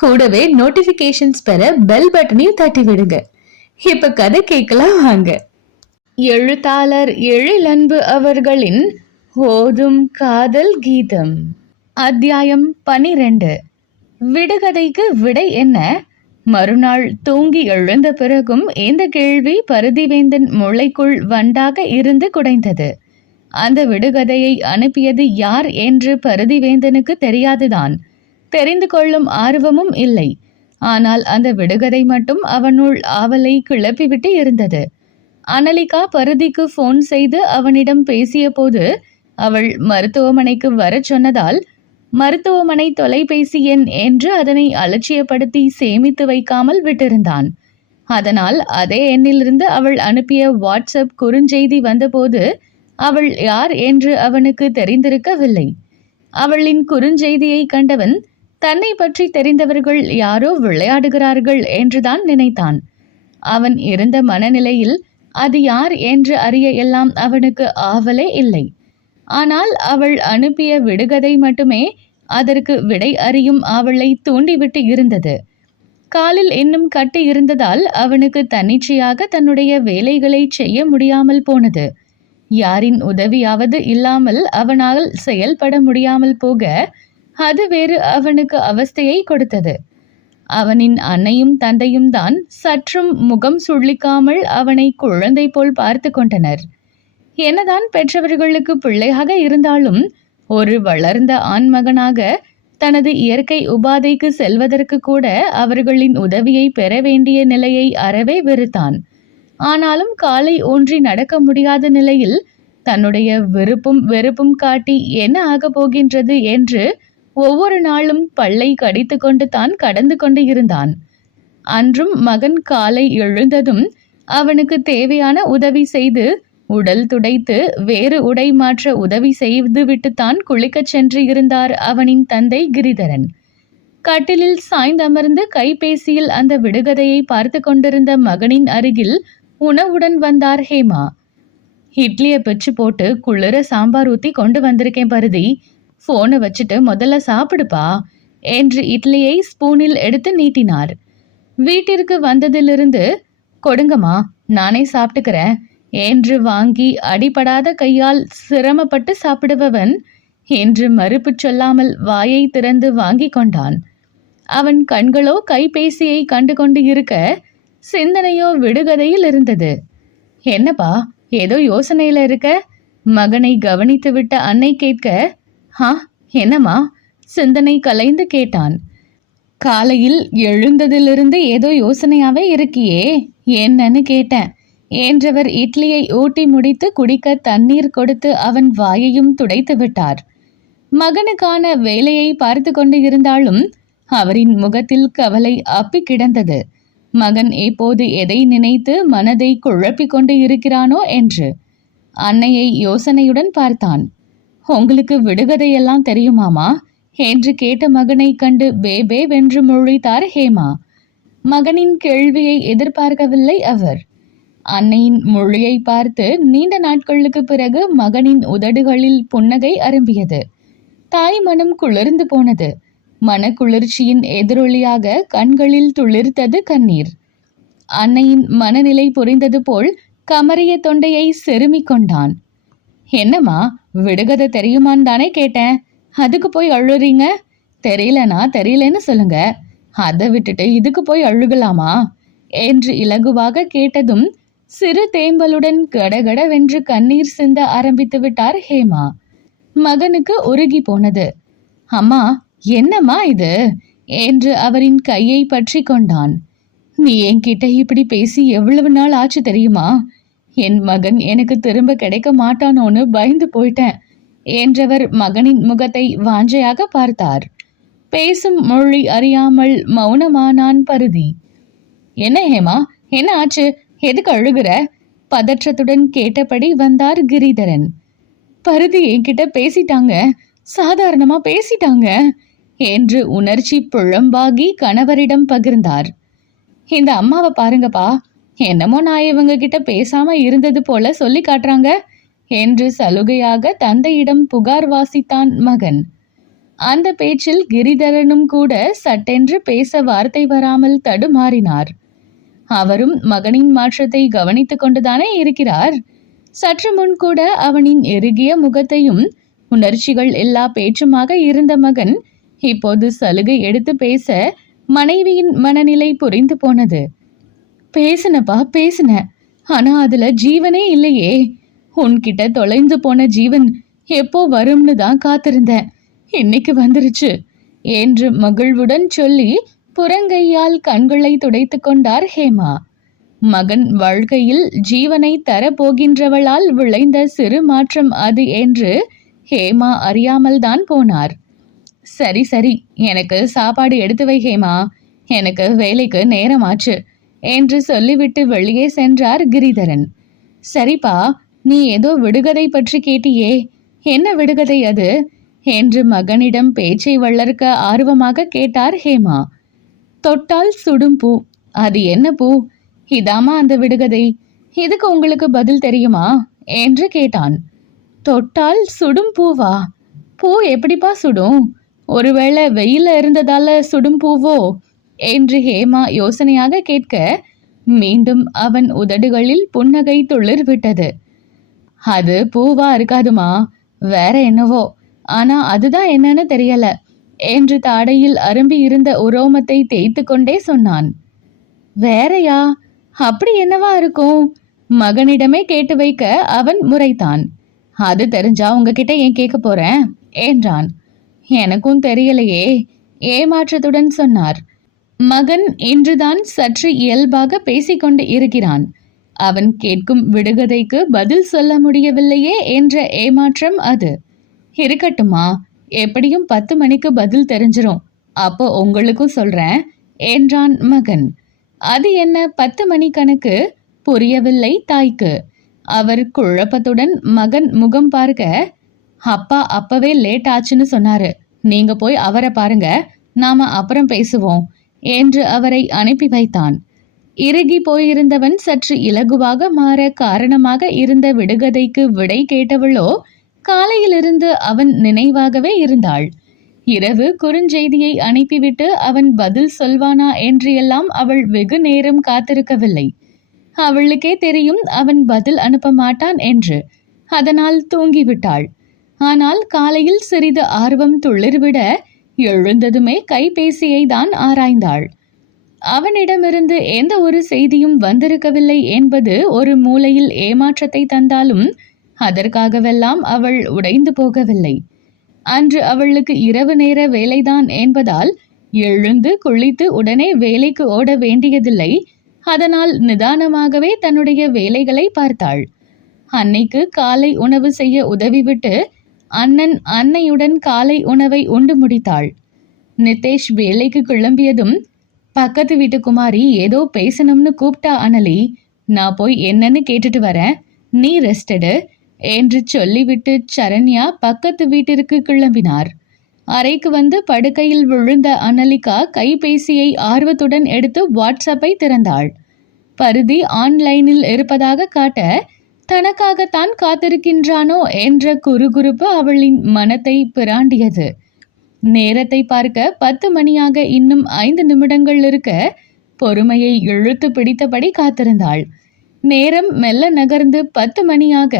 கூடவே நோட்டிபிகேஷன்ஸ் பெற பெல் பட்டனையும் தட்டி விடுங்க இப்ப கதை கேட்கலாம் வாங்க. எழுத்தாளர் எழிலன்பு அவர்களின் ஓதும் காதல் கீதம். அத்தியாயம் பனிரெண்டு. விடுகதைக்கு விடை என்ன? மறுநாள் தூங்கி எழுந்த பிறகும் இந்த கேள்வி பருதிவேந்தன் முளைக்குள் வண்டாக இருந்து குடைந்தது. அந்த விடுகதையை அனுப்பியது யார் என்று பருதிவேந்தனுக்கு தெரியாதுதான். தெரிந்து கொள்ளும் ஆர்வமும் இல்லை. ஆனால் அந்த விடுகதை மட்டும் அவனுள் ஆவலை கிளப்பிவிட்டு இருந்தது. அனலிகா பருதிக்கு ஃபோன் செய்து அவனிடம் பேசியபோது அவள் மருத்துவமனைக்கு வரச் சொன்னதால் மருத்துவமனை தொலைபேசி எண் என்று அதனை அலட்சியப்படுத்தி சேமித்து வைக்காமல் விட்டிருந்தான். அதனால் அதே எண்ணிலிருந்து அவள் அனுப்பிய வாட்ஸ்அப் குறுஞ்செய்தி வந்தபோது அவள் யார் என்று அவனுக்கு தெரிந்திருக்கவில்லை. அவளின் குறுஞ்செய்தியை கண்டவன் தன்னை பற்றி தெரிந்தவர்கள் யாரோ விளையாடுகிறார்கள் என்றுதான் நினைத்தான். அவன் இருந்த மனநிலையில் அது யார் என்று அறிய எல்லாம் அவனுக்கு ஆவலே இல்லை. ஆனால் அவள் அனுப்பிய விடுகதை மட்டுமே அதற்கு விடை அறியும் அவளை தூண்டிவிட்டு இருந்தது. காலில் இன்னும் கட்டி இருந்ததால் அவனுக்கு தன்னிச்சையாக தன்னுடைய வேலைகளை செய்ய முடியாமல் போனது. யாரின் உதவியாவது இல்லாமல் அவனால் செயல்பட முடியாமல் போக அது வேறு அவனுக்கு அவஸ்தையை கொடுத்தது. அவனின் அன்னையும் தந்தையும் தான் சற்றும் முகம் சுள்ளிக்காமல் அவனை குழந்தை போல் பார்த்து கொண்டனர். என்னதான் பெற்றவர்களுக்கு பிள்ளையாக இருந்தாலும் ஒரு வளர்ந்த ஆண்மகனாக தனது இயற்கை உபாதைக்கு செல்வதற்கு கூட அவர்களின் உதவியை பெற வேண்டிய நிலையை அறவே வெறுத்தான். ஆனாலும் காலை ஊன்றி நடக்க முடியாத நிலையில் தன்னுடைய விருப்பும் வெறுப்பும் காட்டி என்ன ஆகப் போகின்றது என்று ஒவ்வொரு நாளும் பல்லை கடித்து கொண்டு தான் கடந்து கொண்டு இருந்தான். அன்றும் மகன் காலை எழுந்ததும் அவனுக்கு தேவையான உதவி செய்து உடல் துடைத்து வேறு உடை மாற்ற உதவி செய்துவிட்டு தான் குளிக்கச் சென்று இருந்தார் அவனின் தந்தை கிரிதரன். கட்டிலில் சாய்ந்தமர்ந்து கைபேசியில் அந்த விடுகதையை பார்த்து கொண்டிருந்த மகனின் அருகில் உணவுடன் வந்தார் ஹேமா. இட்லியை பிச்சு போட்டு குளிர சாம்பார் ஊத்தி கொண்டு வந்திருக்கேன் பருதி. போனை வச்சுட்டு முதல்ல சாப்பிடுப்பா என்று இட்லியை ஸ்பூனில் எடுத்து நீட்டினார். வீட்டிற்கு வந்ததிலிருந்து கொடுங்கம்மா நானே சாப்பிட்டுக்கிறேன் என்று வாங்கி அடிபடாத கையால் சிரமப்பட்டு சாப்பிடுபவன் என்று மறுப்பு சொல்லாமல் வாயை திறந்து வாங்கி கொண்டான். அவன் கண்களோ கைபேசியை கண்டு கொண்டு இருக்க சிந்தனையோ விடுகதையில் இருந்தது. என்னப்பா ஏதோ யோசனையில இருக்க? மகனை கவனித்து விட்ட அன்னை கேட்க ஹா என்னம்மா? சிந்தனை கலைந்து கேட்டான். காலையில் எழுந்ததிலிருந்து ஏதோ யோசனையாவே இருக்கியே என்னன்னு கேட்டேன். என்றவர் இட்லியை ஊட்டி முடித்து குடிக்க தண்ணீர் கொடுத்து அவன் வாயையும் துடைத்து விட்டார். மகனுக்கான வேலையை பார்த்து கொண்டு இருந்தாலும் அவரின் முகத்தில் கவலை அப்பி கிடந்தது. மகன் எப்போது எதை நினைத்து மனதை குழப்பிக் கொண்டு இருக்கிறானோ? என்று அன்னையை யோசனையுடன் பார்த்தான். உங்களுக்கு விடுகதையெல்லாம் தெரியுமாமா? என்று கேட்ட மகனை கண்டு பேபே வென்று மொழித்தார் ஹேமா. மகனின் கேள்வியை எதிர்பார்க்கவில்லை அவர். அன்னையின் மொழியை பார்த்து நீண்ட நாட்களுக்கு பிறகு மகனின் உதடுகளில் புன்னகை அரும்பியது. தாய் மனம் குளிர்ந்து போனது. மனக்குளிர்ச்சியின் எதிரொலியாக கண்களில் துளிர்த்தது கண்ணீர். அன்னையின் மனநிலை புரிந்தது போல் கமறிய தொண்டையை செருமிக் கொண்டான். என்னம்மா விடுகதை தெரியுமான்னு தானே கேட்டேன். அதுக்கு போய் அழுறீங்க? தெரியலனா தெரியலன்னு சொல்லுங்க. அதை விட்டுட்டு இதுக்கு போய் அழுகலாமா? என்று இலகுவாக கேட்டதும் சிறு தேம்பலுடன் கடகடவென்று கண்ணீர் சிந்த ஆரம்பித்து விட்டார் ஹேமா. மகனுக்கு உருகி போனது. அம்மா என்னம்மா இது? என்று அவரின் கையை பற்றி கொண்டான். நீ என்கிட்ட இப்படி பேசி எவ்வளவு நாள் ஆச்சு தெரியுமா? என் மகன் எனக்கு திரும்ப கிடைக்க மாட்டானோன்னு பயந்து போயிட்டேன் என்றவர் மகனின் முகத்தை வாஞ்சையாக பார்த்தார். பேசும் மொழி அறியாமல் மௌனமானான் பருதி. என்ன ஹேமா என்ன ஆச்சு? எதுக்கு அழுகுற? பதற்றத்துடன் கேட்டபடி வந்தார் கிரிதரன். பருதி என்கிட்ட பேசிட்டாங்க சாதாரணமா பேசிட்டாங்க என்று உணர்ச்சி புழம்பாகி கணவரிடம் பகிர்ந்தார். இந்த அம்மாவை பாருங்கப்பா என்னமோ நான் இவங்க கிட்ட பேசாம இருந்தது போல சொல்லி காட்டுறாங்க. என்று சலுகையாக தந்தையிடம் புகார் வாசித்தான் மகன். அந்த பேச்சில் கிரிதரனும் கூட சட்டென்று பேச வார்த்தை வராமல் தடுமாறினார். அவரும் மகனின் மாற்றத்தை கவனித்துக் கொண்டுதானே இருக்கிறார். சற்று முன் கூட அவனின் எருகிய முகத்தையும் உணர்ச்சிகள் எல்லா பேச்சுமாக இருந்த மகன் இப்போது சலுகை எடுத்து பேச மனைவியின் மனநிலை புரிந்து போனது. பேசுனப்பா பேசின ஆனா அதுல ஜீவனே இல்லையே. உன்கிட்ட தொலைந்து போன ஜீவன் எப்போ வரும்னு தான் காத்திருந்தேன். இன்னைக்கு வந்துருச்சு. என்று மகிழ்வுடன் சொல்லி புறங்கையால் கண்களை துடைத்து கொண்டார் ஹேமா. மகன் வாழ்க்கையில் ஜீவனை தரப்போகின்றவளால் விளைந்த சிறு மாற்றம் அது என்று ஹேமா அறியாமல்தான் போனார். சரி சரி எனக்கு சாப்பாடு எடுத்து வை ஹேமா. எனக்கு வேலைக்கு நேரமாச்சு. என்று சொல்லிவிட்டு வெளியே சென்றார் கிரிதரன். சரிப்பா நீ ஏதோ விடுகதை பற்றி கேட்டியே. என்ன விடுகதை அது? என்று மகனிடம் பேச்சை வளர்க்க ஆர்வமாக கேட்டார் ஹேமா. தொட்டால் சுடும் பூ. அது என்ன பூ? இதாமா அந்த விடுகதை. இதுக்கு உங்களுக்கு பதில் தெரியுமா? என்று கேட்டான். தொட்டால் சுடும் பூவா? பூ எப்படிப்பா சுடும்? ஒருவேளை வெயில இருந்ததால சுடும் பூவோ? என்று ஹேமா யோசனையாக கேட்க மீண்டும் அவன் உதடுகளில் புன்னகை துளிர் விட்டது அது பூவா இருக்காதுமா? வேற என்னவோ? ஆனா அதுதான் என்னன்னு தெரியல என்று தாடையில் அரும்பி இருந்த உரோமத்தை தேய்த்து கொண்டே சொன்னான். வேறயா? அப்படி என்னவா இருக்கும்? மகனிடமே கேட்டு வைக்க அவன் முறைத்தான். அது தெரிஞ்சா உங்ககிட்ட ஏன் கேட்க போறேன்? என்றான். எனக்கும் தெரியலையே ஏமாற்றத்துடன் சொன்னார். மகன் என்றுதான் சற்று இயல்பாக பேசிக்கொண்டு இருக்கிறான். அவன் கேட்கும் விடுகதைக்கு பதில் சொல்ல முடியவில்லையே என்ற ஏமாற்றம் அது. இருக்கட்டுமா எப்படியும் பத்து மணிக்கு பதில் தெரிஞ்சிரும். அப்போ உங்களுக்கும் சொல்றேன் என்றான் மகன். அது என்ன பத்து மணி கணக்கு? புரியவில்லை தாய்க்கு. அவர் குழப்பத்துடன் மகன் முகம் பார்க்க அப்பா அப்பவே லேட் ஆச்சுன்னு சொன்னாரு. நீங்க போய் அவரை பாருங்க. நாம அப்புறம் பேசுவோம். என்று அவரை அனுப்பி வைத்தான். இறுகி போயிருந்தவன் சற்று இலகுவாக மாற காரணமாக இருந்த விடுகதைக்கு விடை கேட்டவளோ காலையிலிருந்து அவன் நினைவாகவே இருந்தாள். இரவு குறுஞ்செய்தியை அனுப்பிவிட்டு அவன் பதில் சொல்வானா என்று எல்லாம் அவள் வெகு நேரம் காத்திருக்கவில்லை. அவளுக்கே தெரியும் அவன் பதில் அனுப்ப மாட்டான் என்று. அதனால் தூங்கிவிட்டாள். ஆனால் காலையில் சிறிது ஆர்வம் துளிர்விட எழுந்ததுமே கைபேசியை தான் ஆராய்ந்தாள். அவனிடமிருந்து எந்த ஒரு செய்தியும் வந்திருக்கவில்லை என்பது ஒரு மூலையில் ஏமாற்றத்தை தந்தாலும் அதற்காகவெல்லாம் அவள் உடைந்து போகவில்லை. அன்று அவளுக்கு இரவு நேர வேலைதான் என்பதால் எழுந்து குளித்து உடனே வேலைக்கு ஓட வேண்டியதில்லை. அதனால் நிதானமாகவே தன்னுடைய வேலைகளை பார்த்தாள். அன்னைக்கு காலை உணவு செய்ய உதவிவிட்டு அண்ணன் அன்னையுடன் காலை உணவை உண்டு முடித்தாள். நிதேஷ் வேலைக்கு கிளம்பியதும் பக்கத்து வீட்டு குமாரி ஏதோ பேசணும்னு கூப்பிட்டா அனலி நான் போய் என்னன்னு கேட்டுட்டு வரேன். நீ ரெஸ்டடு என்று சொல்லிவிட்டு சரண்யா பக்கத்து வீட்டிற்கு கிளம்பினார். அறைக்கு வந்து படுக்கையில் விழுந்த அனலிகா கைபேசியை ஆர்வத்துடன் எடுத்து வாட்ஸ்அப்பை திறந்தாள். பருதி ஆன்லைனில் இருப்பதாக காட்ட தனக்காகத்தான் காத்திருக்கின்றானோ என்ற குறுகுறுப்பு அவளின் மனத்தை பிராண்டியது. நேரத்தை பார்க்க பத்து மணியாக இன்னும் ஐந்து நிமிடங்கள் இருக்க பொறுமையை இழுத்து பிடித்தபடி காத்திருந்தாள். நேரம் மெல்ல நகர்ந்து பத்து மணியாக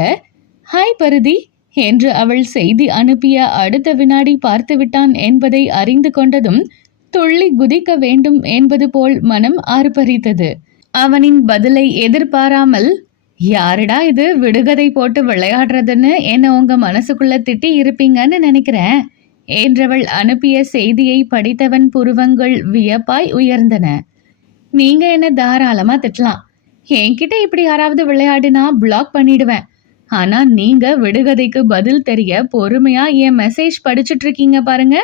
ஹாய் பருதி என்று அவள் செய்தி அனுப்பிய அடுத்த வினாடி பார்த்துவிட்டான் என்பதை அறிந்து கொண்டதும் துள்ளி குதிக்க வேண்டும் என்பது போல் மனம் ஆர்ப்பரித்தது. அவனின் பதிலை எதிர்பாராமல் யாருடா இது விடுகதை போட்டு விளையாடுறதுன்னு? என்ன உங்க மனசுக்குள்ள திட்டி இருப்பீங்கன்னு நினைக்கிறேன். என்றவள் அனுப்பிய செய்தியை படித்தவன் புருவங்கள் வியப்பாய் உயர்ந்தன. நீங்க என்ன தாராளமா திட்டலாம். என்கிட்ட இப்படி யாராவது விளையாடினா பிளாக் பண்ணிடுவேன். ஆனா நீங்க விடுகதைக்கு பதில் தெரிய பொறுமையா என் மெசேஜ் படிச்சுட்டு இருக்கீங்க பாருங்க.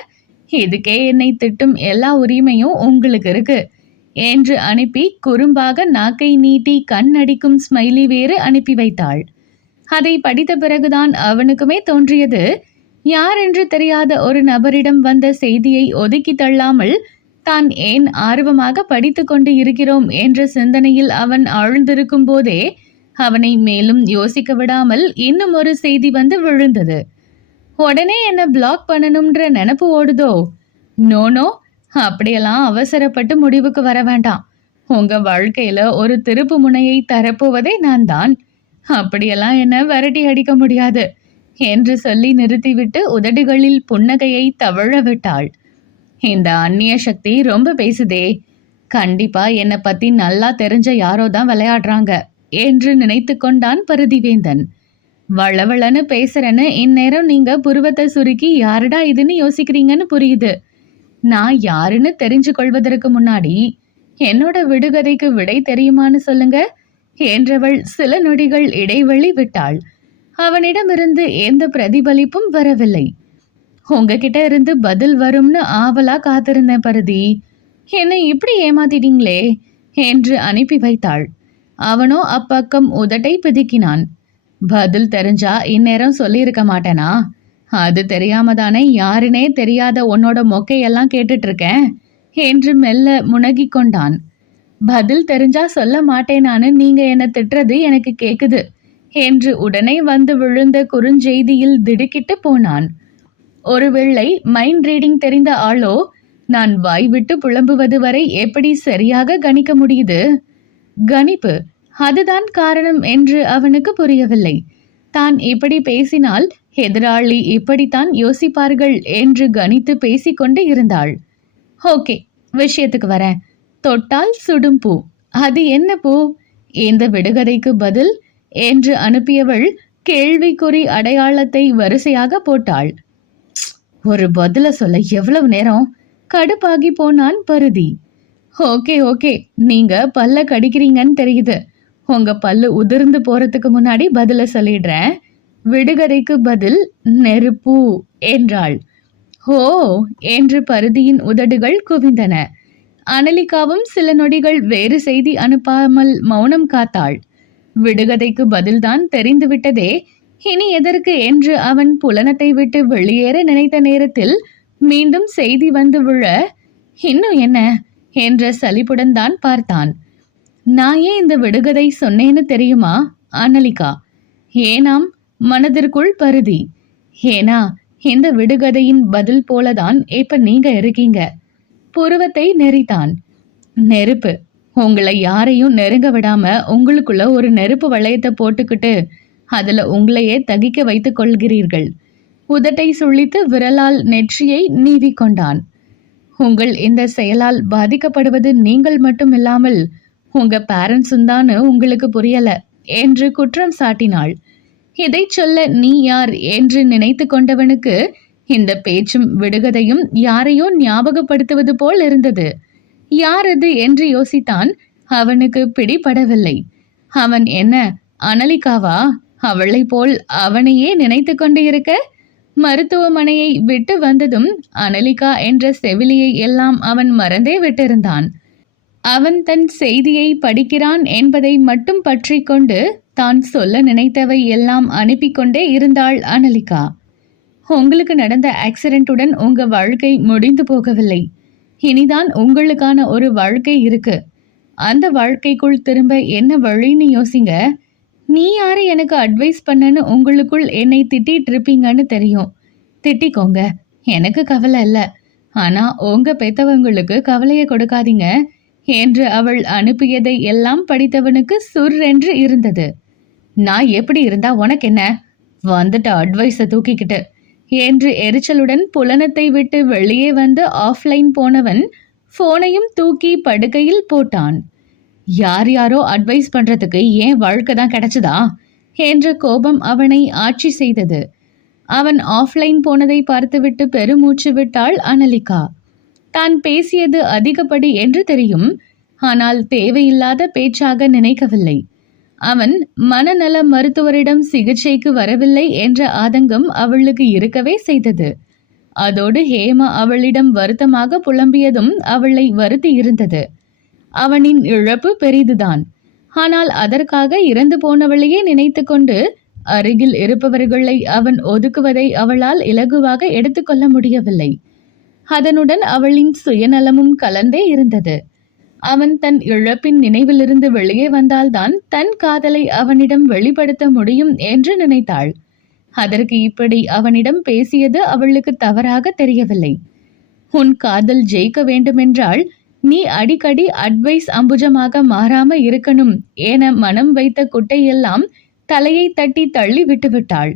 இதுக்கே என்னை திட்டும் எல்லா உரிமையும் உங்களுக்கு இருக்கு. என்று அனுப்பி குறும்பாக நாக்கை நீட்டி கண் அடிக்கும் ஸ்மைலி வேறு அனுப்பி வைத்தாள். அதை படித்த பிறகுதான் அவனுக்குமே தோன்றியது யார் என்று தெரியாத ஒரு நபரிடம் வந்த செய்தியை ஒதுக்கி தள்ளாமல் தான் ஏன் ஆர்வமாக படித்து கொண்டு இருக்கிறோம்? என்ற சிந்தனையில் அவன் ஆழ்ந்திருக்கும் போதே அவனை மேலும் யோசிக்க விடாமல் இன்னும் ஒரு செய்தி வந்து விழுந்தது. உடனே என்ன பிளாக் பண்ணணும்ன்ற நினப்பு ஓடுதோ? நோனோ அப்படியெல்லாம் அவசரப்பட்டு முடிவுக்கு வர வேண்டாம். உங்க வாழ்க்கையில ஒரு திருப்பு முனையை தரப்போவதே நான் தான். அப்படியெல்லாம் என்ன விரட்டி அடிக்க முடியாது. என்று சொல்லி நிறுத்திவிட்டு உதடுகளில் புன்னகையை தவழ விட்டாள். இந்த அந்நிய சக்தி ரொம்ப பேசுதே. கண்டிப்பா என்னை பத்தி நல்லா தெரிஞ்ச யாரோ தான் விளையாடுறாங்க என்று நினைத்து கொண்டான் பருதிவேந்தன். வளவளன்னு பேசுறேன்னு இந்நேரம் நீங்க புருவத்தை சுருக்கி யாருடா இதுன்னு யோசிக்கிறீங்கன்னு புரியுது. நான் யாருன்னு தெரிஞ்சு கொள்வதற்கு முன்னாடி என்னோட விடுகதைக்கு விடை தெரியுமான்னு சொல்லுங்க என்றவள் சில நொடிகள் இடைவெளி விட்டாள். அவனிடமிருந்து எந்த பிரதிபலிப்பும் வரவில்லை. உங்ககிட்ட இருந்து பதில் வரும்னு ஆவலா காத்திருந்தேன் பருதி என்னை இப்படி ஏமாத்திட்டீங்களே? என்று அனுப்பி வைத்தாள். அவனோ அப்பக்கம் உதட்டை பிதுக்கினான். பதில் தெரிஞ்சா இந்நேரம் சொல்லியிருக்க மாட்டேனா? அது தெரியாம தானே யாருனே தெரியாத உன்னோட மொக்கையெல்லாம் கேட்டுட்டு இருக்கேன் என்று மெல்ல முனகிக் கொண்டான் பதில் தெரிஞ்சா சொல்ல மாட்டேனான்னு நீங்க என்ன திட்டுறது எனக்கு கேக்குது என்று உடனே வந்து விழுந்த குறுஞ்செய்தியில் திடுக்கிட்டு போனான். ஒருவேளை மைண்ட் ரீடிங் தெரிந்த ஆளோ நான் வாய் விட்டு புலம்புவது வரை எப்படி சரியாக கணிக்க முடியுது? கணிப்பு அதுதான் காரணம் என்று அவனுக்கு புரியவில்லை. தான் இப்படி பேசினால் எதிராளி இப்படித்தான் யோசிப்பார்கள் என்று கணித்து பேசிக்கொண்டு இருந்தாள். ஓகே விஷயத்துக்கு வரேன். தொட்டால் சுடும் பூ. அது என்ன பூ? இந்த விடுகதைக்கு பதில் என்று அனுப்பியவள் கேள்விக்குறி அடையாளத்தை வரிசையாக போட்டாள். ஒரு பதில சொல்ல எவ்வளவு நேரம்? கடுப்பாகி போனான் பருதி. ஓகே ஓகே நீங்க பல்ல கடிக்கிறீங்கன்னு தெரியுது. உங்க பல்லு உதிர்ந்து போறதுக்கு முன்னாடி பதில சொல்லிடுறேன். விடுகதைக்கு பதில் நெருப்பு என்றாள். ஹோ! என்று பருதியின் உதடுகள் குவிந்தன. அனலிகாவும் சில நொடிகள் வேறு செய்தி அனுப்பாமல் மௌனம் காத்தாள். விடுகதைக்கு பதில்தான் தெரிந்துவிட்டதே. இனி எதற்கு என்று அவன் புலனத்தை விட்டு வெளியேற நினைத்த நேரத்தில் மீண்டும் செய்தி வந்து விழ இன்னும் என்ன? என்ற சலிப்புடன் தான் பார்த்தான். நான் ஏன் இந்த விடுகதை சொன்னேன்னு தெரியுமா அனலிகா? ஏனாம் மனதிற்குள் பருதி. ஏனா இந்த விடுகதையின் பதில் போலதான் இப்ப நீங்க இருக்கீங்க. புருவத்தை நெறித்தான். நெருப்பு. உங்களை யாரையும் நெருங்க விடாம உங்களுக்குள்ள ஒரு நெருப்பு வளையத்தை போட்டுக்கிட்டு அதுல உங்களையே தகிக்க வைத்துக் கொள்கிறீர்கள். உதட்டை சுழித்து விரலால் நெற்றியை நீவிக்கொண்டான் உங்கள் இந்த செயலால் பாதிக்கப்படுவது நீங்கள் மட்டும் இல்லாமல் உங்க பேரண்ட்ஸும் தான் உங்களுக்கு புரியல என்று குற்றம் சாட்டினாள். இதை சொல்ல நீ யார் என்று நினைத்து கொண்டவனுக்கு இந்த பேச்சும் விடுகதையும் யாரையோ ஞாபகப்படுத்துவது போல் இருந்தது. யார் அது என்று யோசித்தான். அவனுக்கு பிடிபடவில்லை. அவன் என்ன அனலிகாவா? அவளை போல் அவனையே நினைத்து கொண்டு இருக்க மருத்துவமனையை விட்டு வந்ததும் அனலிகா என்ற செவிலியை எல்லாம் அவன் மறந்தே விட்டிருந்தான். அவன் தன் செய்தியை படிக்கிறான் என்பதை மட்டும் பற்றி கொண்டு தான் சொல்ல நினைத்தவை எல்லாம் அனுப்பி கொண்டே இருந்தாள் அனலிகா. உங்களுக்கு நடந்த ஆக்சிடென்ட்டுடன் உங்க வாழ்க்கை முடிந்து போகவில்லை. இனிதான் உங்களுக்கான ஒரு வாழ்க்கை இருக்கு. அந்த வாழ்க்கைக்குள் திரும்ப என்ன வழின்னு யோசிங்க. நீ யாரை எனக்கு அட்வைஸ் பண்ணன்னு உங்களுக்குள் என்னை திட்டிட்டு இருப்பீங்கன்னு தெரியும். திட்டிக்கோங்க. எனக்கு கவலை இல்லை. ஆனா உங்க பெத்தவங்களுக்கு கவலையை கொடுக்காதீங்க. என்று அவள் அனுப்பியதை எல்லாம் படித்தவனுக்கு சுர் என்று இருந்தது. நான் எப்படி இருந்தா உனக்கு என்ன? வந்துட்ட அட்வைஸை தூக்கிக்கிட்டு. என்று எரிச்சலுடன் புலனத்தை விட்டு வெளியே வந்து ஆஃப்லைன் போனவன் ஃபோனையும் தூக்கி படுக்கையில் போட்டான். யார் யாரோ அட்வைஸ் பண்றதுக்கு ஏன் வாழ்க்கை தான் கிடைச்சதா? என்ற கோபம் அவனை ஆட்சி செய்தது. அவன் ஆஃப்லைன் போனதை பார்த்துவிட்டு பெருமூச்சு விட்டாள் அனலிகா. தான் பேசியது அதிகப்படி என்று தெரியும். ஆனால் தேவையில்லாத பேச்சாக நினைக்கவில்லை. அவன் மனநல மருத்துவரிடம் சிகிச்சைக்கு வரவில்லை என்ற ஆதங்கம் அவளுக்கு இருக்கவே செய்தது. அதோடு ஹேமா அவளிடம் வருத்தமாக புலம்பியதும் அவளை வருத்தி இருந்தது. அவனின் இழப்பு பெரிதுதான். ஆனால் அதற்காக இறந்து போனவளையே நினைத்து கொண்டு அருகில் இருப்பவர்களை அவன் ஒதுக்குவதை அவளால் இலகுவாக எடுத்துக்கொள்ள முடியவில்லை. அதனுடன் அவளின் சுயநலமும் கலந்தே இருந்தது. அவன் தன் இழப்பின் நினைவிலிருந்து வெளியே வந்தால்தான் தன் காதலை அவனிடம் வெளிப்படுத்த முடியும் என்று நினைத்தாள். அதற்கு இப்படி அவனிடம் பேசியது அவளுக்கு தவறாக தெரியவில்லை. உன் காதல் ஜெயிக்க வேண்டுமென்றால் நீ அடிக்கடி அட்வைஸ் அம்புஜமாக மாறாம இருக்கணும் என மனம் வைத்த குட்டையெல்லாம் தலையை தட்டி தள்ளி விட்டுவிட்டாள்.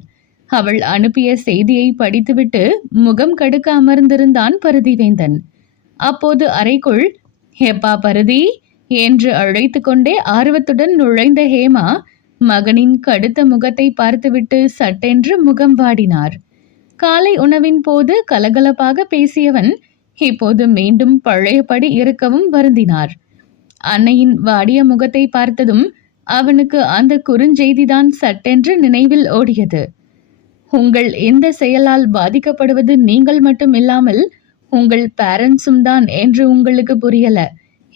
அவள் அனுப்பிய செய்தியை படித்துவிட்டு முகம் கடுக்க அமர்ந்திருந்தான் பருதிவேந்தன். அப்போது அறைக்குள் ஹேப்பா பருதி என்று அழைத்து கொண்டே ஆர்வத்துடன் நுழைந்த ஹேமா மகனின் கடுத்த முகத்தை பார்த்துவிட்டு சட்டென்று முகம் வாடினார். காலை உணவின் போது கலகலப்பாக பேசியவன் இப்போது மீண்டும் பழையபடி இருக்கவும் வருந்தினார். அன்னையின் வாடிய முகத்தை பார்த்ததும் அவனுக்கு அந்த குறுஞ்செய்திதான் சட்டென்று நினைவில் ஓடியது. உங்கள் இந்த செயலால் பாதிக்கப்படுவது நீங்கள் மட்டும் இல்லாமல் உங்கள் பேரண்ட்ஸும் தான் என்று உங்களுக்கு புரியல.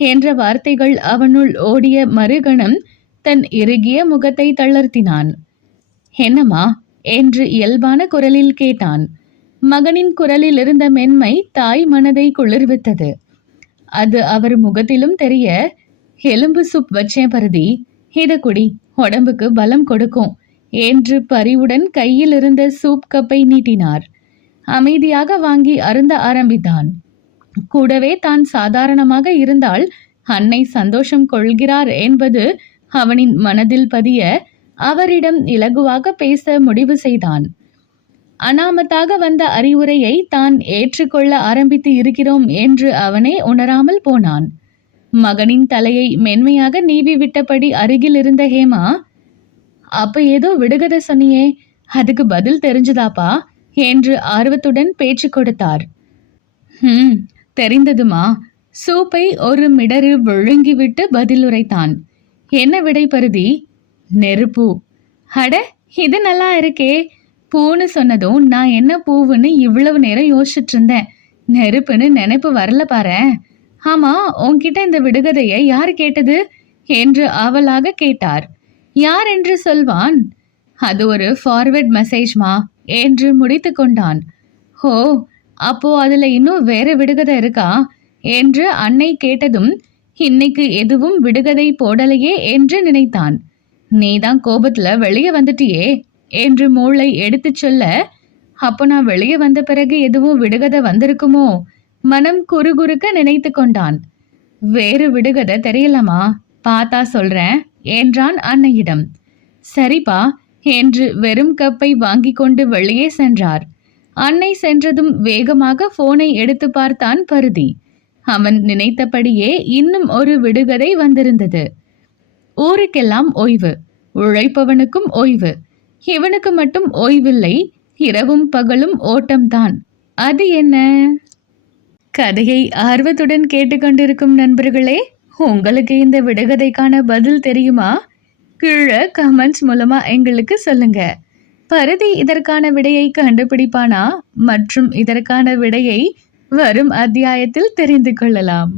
என்ற வார்த்தைகள் அவனுள் ஓடிய மறுகணம் தன் இறுகிய முகத்தை தளர்த்தினான். என்னம்மா? என்று இயல்பான குரலில் கேட்டான். மகனின் குரலில் இருந்த மென்மை தாய் மனதை குளிர்வித்தது. அது அவர் முகத்திலும் தெரிய எலும்பு சூப் வச்சேன் பருதி. இத குடி உடம்புக்கு பலம் கொடுக்கும் என்று பரிவுடன் கையில் இருந்த சூப் கப்பை நீட்டினார். அமைதியாக வாங்கி அருந்த ஆரம்பித்தான். கூடவே தான் சாதாரணமாக இருந்தால் அன்னை சந்தோஷம் கொள்கிறார் என்பது அவனின் மனதில் பதிய அவரிடம் இலகுவாக பேச முடிவு செய்தான். அனாமத்தாக வந்த அறிவுரையை தான் ஏற்றுக்கொள்ள ஆரம்பித்து இருக்கிறோம் என்று அவனே உணராமல் போனான். மகனின் தலையை மென்மையாக நீவி விட்டபடி அருகில் இருந்த ஹேமா அப்ப ஏதோ விடுகதை சொன்னியே அதுக்கு பதில் தெரிஞ்சுதாப்பா? என்று ஆர்வத்துடன் பேச்சு கொடுத்தார். ஹம் தெரிந்ததுமா? சூப்பை ஒரு மிடரு விழுங்கிவிட்டு பதில் உரைத்தான். என்ன விடை பருதி? நெருப்பு. அட இது நல்லா இருக்கே. பூன்னு சொன்னதும் நான் என்ன பூவுன்னு இவ்வளவு நேரம் யோசிச்சுட்டு இருந்தேன் நெருப்புன்னு நினைப்பு வரல பாரு. ஆமா உன்கிட்ட இந்த விடுகதையை யார் கேட்டது? என்று ஆவலாக கேட்டார். யார் என்று சொல்வான்? அது ஒரு ஃபார்வர்ட் மெசேஜ்மா என்று முடித்து கொண்டான். ஹோ அப்போ அதுல இன்னும் வேற விடுகதை இருக்கா? என்று அன்னை கேட்டதும் இன்னைக்கு எதுவும் விடுகதை போடலையே என்று நினைத்தான். நீதான் கோபத்துல வெளியே வந்துட்டியே என்று மூளை எடுத்துச் சொல்ல அப்போ நான் வெளியே வந்த பிறகு எதுவும் விடுகதை வந்திருக்குமோ? மனம் குறுகுறுக்க நினைத்து கொண்டான். வேறு விடுகதை தெரியலமா? பார்த்தா சொல்றேன் என்றான் அன்னையிடம். சரிப்பா என்று வெறும் கப்பை வாங்கி கொண்டு வெளியே சென்றார். அன்னை சென்றதும் வேகமாக போனை எடுத்து பார்த்தான் பருதி. அவன் நினைத்தபடியே இன்னும் ஒரு விடுகதை வந்திருந்தது. ஊருக்கெல்லாம் ஓய்வு உழைப்பவனுக்கும் ஓய்வு. இவனுக்கு மட்டும் ஓய்வில்லை இரவும் பகலும் ஓட்டம்தான். அது என்ன? கதையை ஆர்வத்துடன் கேட்டுக்கொண்டிருக்கும் நண்பர்களே உங்களுக்கு இந்த விடுகதைக்கான பதில் தெரியுமா? கீழே கமெண்ட்ஸ் மூலமா எங்களுக்கு சொல்லுங்க. பருதி இதற்கான விடையை கண்டுபிடிப்பானா? மற்றும் இதற்கான விடையை வரும் அத்தியாயத்தில் தெரிந்து கொள்ளலாம்.